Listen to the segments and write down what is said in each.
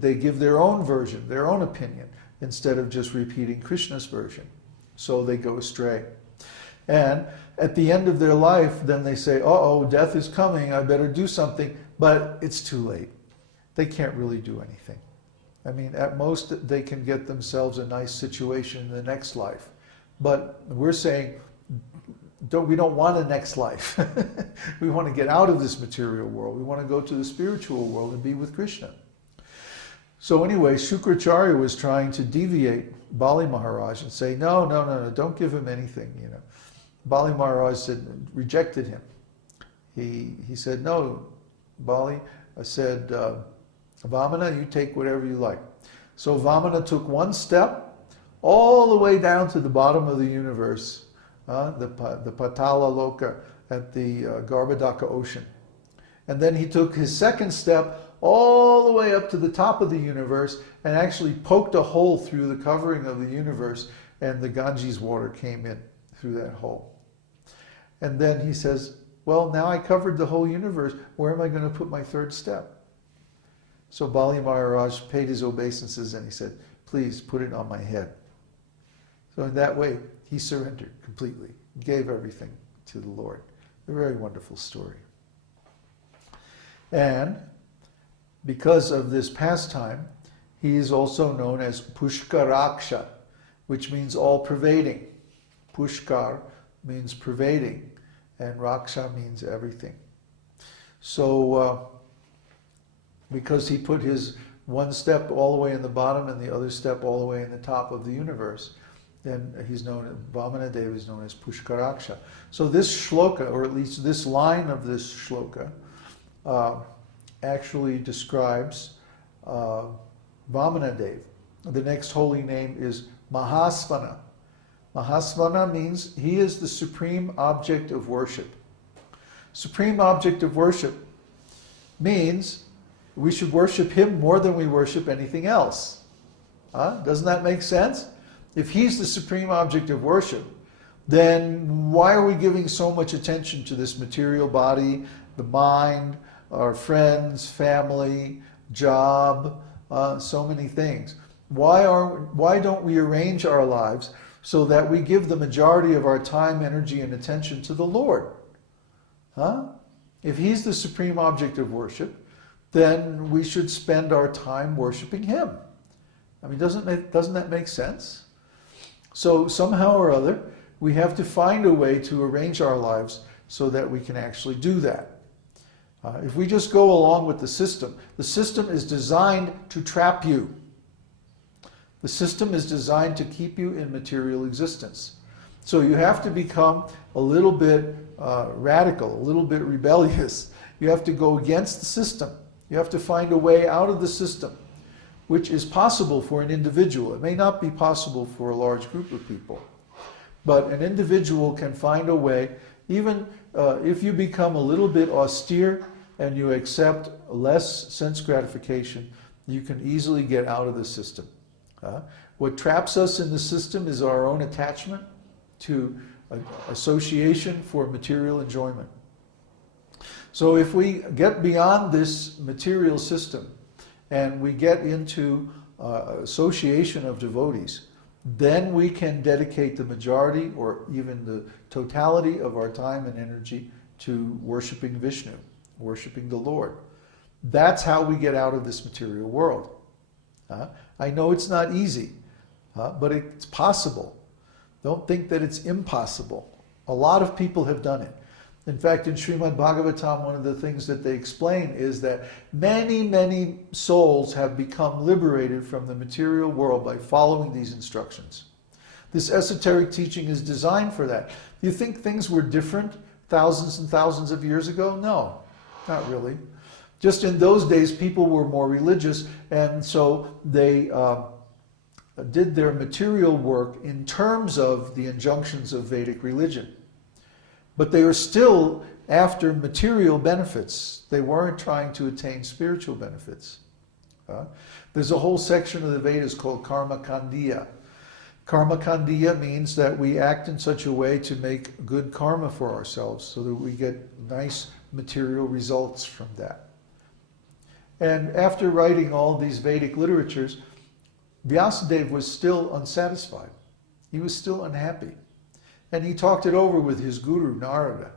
they give their own version, their own opinion, instead of just repeating Krishna's version. So they go astray. And at the end of their life, then they say, uh-oh, death is coming, I better do something. But it's too late. They can't really do anything. I mean, at most, they can get themselves a nice situation in the next life. But we're saying, we don't want a next life. We want to get out of this material world. We want to go to the spiritual world and be with Krishna. So anyway, Shukracharya was trying to deviate Bali Maharaj and say, no, don't give him anything. You know, Bali Maharaj rejected him. He said, no, Bali. I said, Vamana, you take whatever you like. So Vamana took one step all the way down to the bottom of the universe, the Patala Loka at the Garbhodaka ocean. And then he took his second step all the way up to the top of the universe and actually poked a hole through the covering of the universe, and the Ganges water came in through that hole. And then he says, well, now I covered the whole universe. Where am I going to put my third step? So Bali Maharaj paid his obeisances and he said, please put it on my head. So in that way, he surrendered completely, gave everything to the Lord. A very wonderful story. And because of this pastime, he is also known as Pushkaraksha, which means all-pervading. Pushkar means pervading, and Raksha means everything. So, because he put his one step all the way in the bottom and the other step all the way in the top of the universe, then he's known, Vamana Deva is known as Pushkaraksha. So this shloka, or at least this line of this shloka, actually describes Vamana Deva. The next holy name is Mahasvana. Mahasvana means he is the supreme object of worship. Supreme object of worship means we should worship him more than we worship anything else. Doesn't that make sense? If he's the supreme object of worship, then why are we giving so much attention to this material body, the mind, our friends, family, job, so many things? Why don't we arrange our lives so that we give the majority of our time, energy, and attention to the Lord? If he's the supreme object of worship, then we should spend our time worshiping him. I mean, doesn't that make sense? So somehow or other, we have to find a way to arrange our lives so that we can actually do that. If we just go along with the system is designed to trap you. The system is designed to keep you in material existence. So you have to become a little bit radical, a little bit rebellious. You have to go against the system. You have to find a way out of the system, which is possible for an individual. It may not be possible for a large group of people, but an individual can find a way, even if you become a little bit austere and you accept less sense gratification, you can easily get out of the system. What traps us in the system is our own attachment to association for material enjoyment. So if we get beyond this material system and we get into association of devotees, then we can dedicate the majority or even the totality of our time and energy to worshiping Vishnu, worshiping the Lord. That's how we get out of this material world. I know it's not easy, but it's possible. Don't think that it's impossible. A lot of people have done it. In fact, in Srimad Bhagavatam, one of the things that they explain is that many, many souls have become liberated from the material world by following these instructions. This esoteric teaching is designed for that. Do you think things were different thousands and thousands of years ago? No, not really. Just in those days, people were more religious, and so they did their material work in terms of the injunctions of Vedic religion. But they were still after material benefits. They weren't trying to attain spiritual benefits. There's a whole section of the Vedas called Karma Kandiya. Karma Kandiya means that we act in such a way to make good karma for ourselves so that we get nice material results from that. And after writing all these Vedic literatures, Vyasadeva was still unsatisfied. He was still unhappy. And he talked it over with his guru, Narada.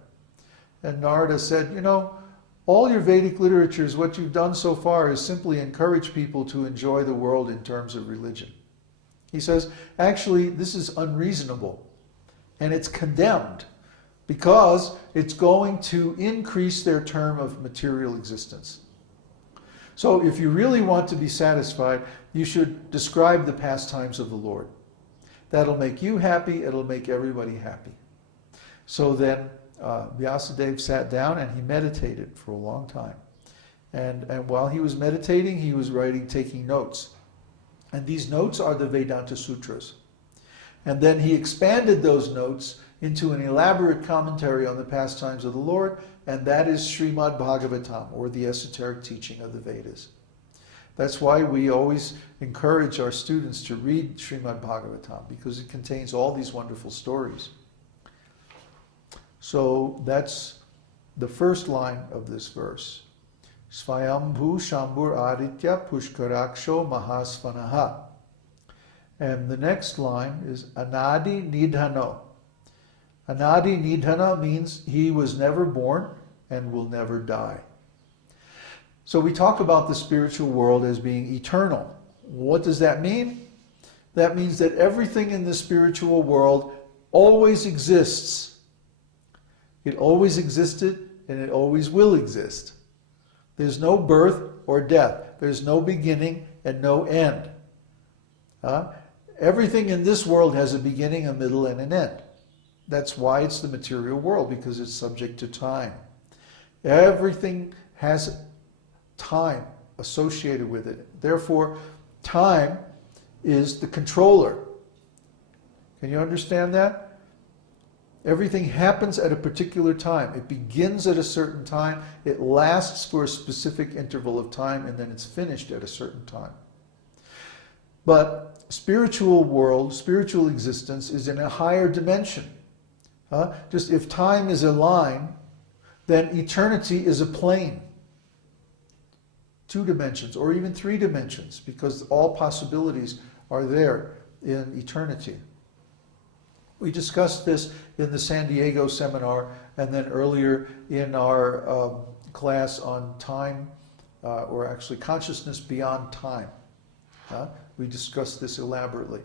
And Narada said, you know, all your Vedic literatures, what you've done so far is simply encourage people to enjoy the world in terms of religion. He says, actually, this is unreasonable. And it's condemned because it's going to increase their term of material existence. So if you really want to be satisfied, you should describe the pastimes of the Lord. That'll make you happy, it'll make everybody happy. So then Vyasadeva sat down and he meditated for a long time. And while he was meditating, he was taking notes. And these notes are the Vedanta Sutras. And then he expanded those notes into an elaborate commentary on the pastimes of the Lord, and that is Śrīmad-Bhagavatam, or the esoteric teaching of the Vedas. That's why we always encourage our students to read Śrīmad-Bhagavatam, because it contains all these wonderful stories. So that's the first line of this verse. Svayambhu Shambhur Aditya Pushkaraksho Mahasvanaha. And the next line is Anadi Nidhano. Anadi Nidhana means he was never born and will never die. So we talk about the spiritual world as being eternal. What does that mean? That means that everything in the spiritual world always exists. It always existed and it always will exist. There's no birth or death. There's no beginning and no end. Everything in this world has a beginning, a middle, and an end. That's why it's the material world, because it's subject to time. Everything has time associated with it. Therefore, time is the controller. Can you understand that? Everything happens at a particular time. It begins at a certain time, it lasts for a specific interval of time, and then it's finished at a certain time. But spiritual world, spiritual existence is in a higher dimension. Just if time is a line, then eternity is a plane. 2 dimensions, or even 3 dimensions, because all possibilities are there in eternity. We discussed this in the San Diego seminar, and then earlier in our class on time, or actually consciousness beyond time. We discussed this elaborately.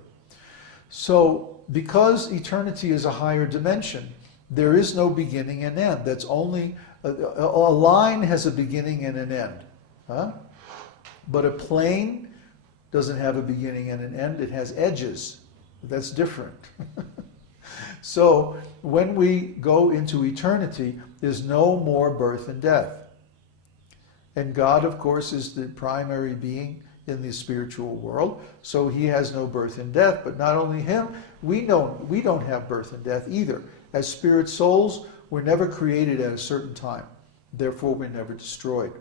So, because eternity is a higher dimension, there is no beginning and end. That's only, a line has a beginning and an end. But a plane doesn't have a beginning and an end. It has edges. That's different. So, when we go into eternity, there's no more birth and death. And God, of course, is the primary being in the spiritual world, so he has no birth and death. But not only him, we don't have birth and death either. As spirit souls, we're never created at a certain time. Therefore, we're never destroyed.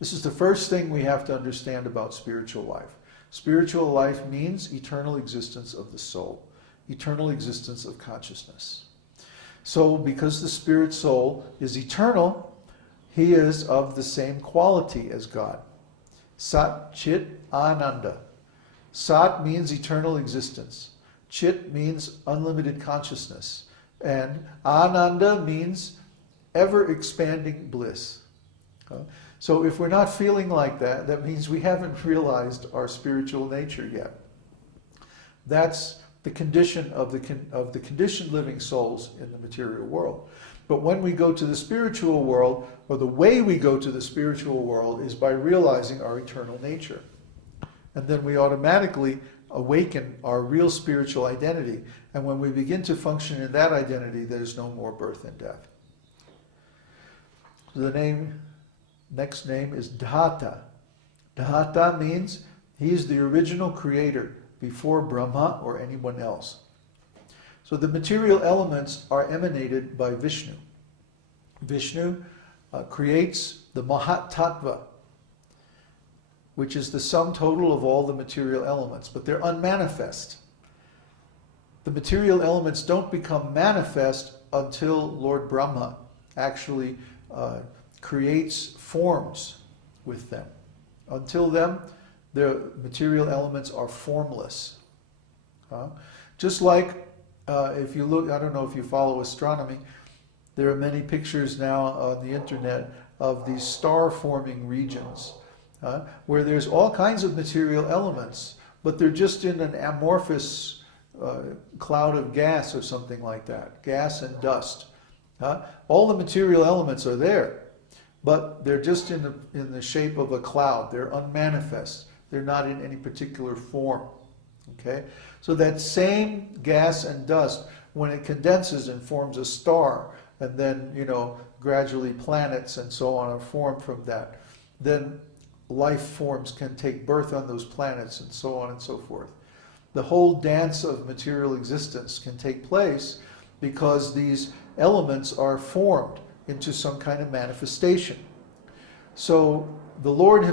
This is the first thing we have to understand about spiritual life. Spiritual life means eternal existence of the soul, eternal existence of consciousness. So, because the spirit soul is eternal, he is of the same quality as God. Sat, Chit, Ananda. Sat means eternal existence. Chit means unlimited consciousness. And Ananda means ever-expanding bliss. So if we're not feeling like that, that means we haven't realized our spiritual nature yet. That's the condition of the conditioned living souls in the material world. But when we go to the spiritual world, or the way we go to the spiritual world, is by realizing our eternal nature. And then we automatically awaken our real spiritual identity. And when we begin to function in that identity, there's no more birth and death. The next name is Dhata. Dhata means he is the original creator before Brahma or anyone else. So the material elements are emanated by Vishnu. Vishnu creates the Mahat Tattva, which is the sum total of all the material elements, but they're unmanifest. The material elements don't become manifest until Lord Brahma actually creates forms with them. Until then, the material elements are formless. Just like if you look, I don't know if you follow astronomy, there are many pictures now on the internet of these star-forming regions, where there's all kinds of material elements, but they're just in an amorphous cloud of gas or something like that, gas and dust. All the material elements are there, but they're just in the shape of a cloud. They're unmanifest. They're not in any particular form. Okay? So that same gas and dust, when it condenses and forms a star, and then, gradually planets and so on are formed from that, then life forms can take birth on those planets and so on and so forth. The whole dance of material existence can take place because these elements are formed into some kind of manifestation. So the Lord